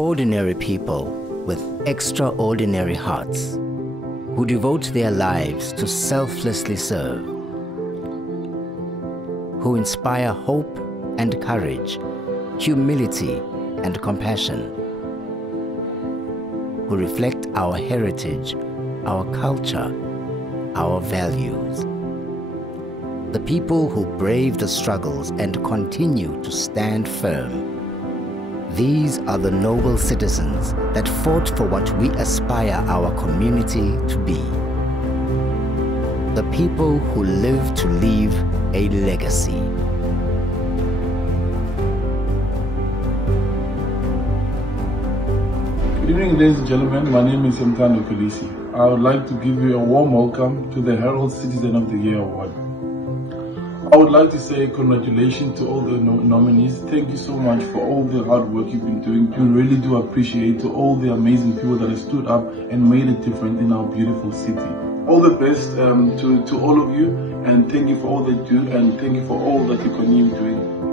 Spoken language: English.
Ordinary people with extraordinary hearts who devote their lives to selflessly serve, who inspire hope and courage, humility and compassion, who reflect our heritage, our culture, our values. The people who brave the struggles and continue to stand firm. These are the noble citizens that fought for what we aspire our community to be. The people who live to leave a legacy. Good evening, ladies and gentlemen. My name is Mthando Felisi. I would like to give you a warm welcome to the Herald Citizen of the Year Award. I would like to say congratulations to all the nominees. Thank you so much for all the hard work you've been doing. We really do appreciate to all the amazing people that have stood up and made a difference in our beautiful city. All the best to all of you, and thank you for all that you do, and thank you for all that you continue doing.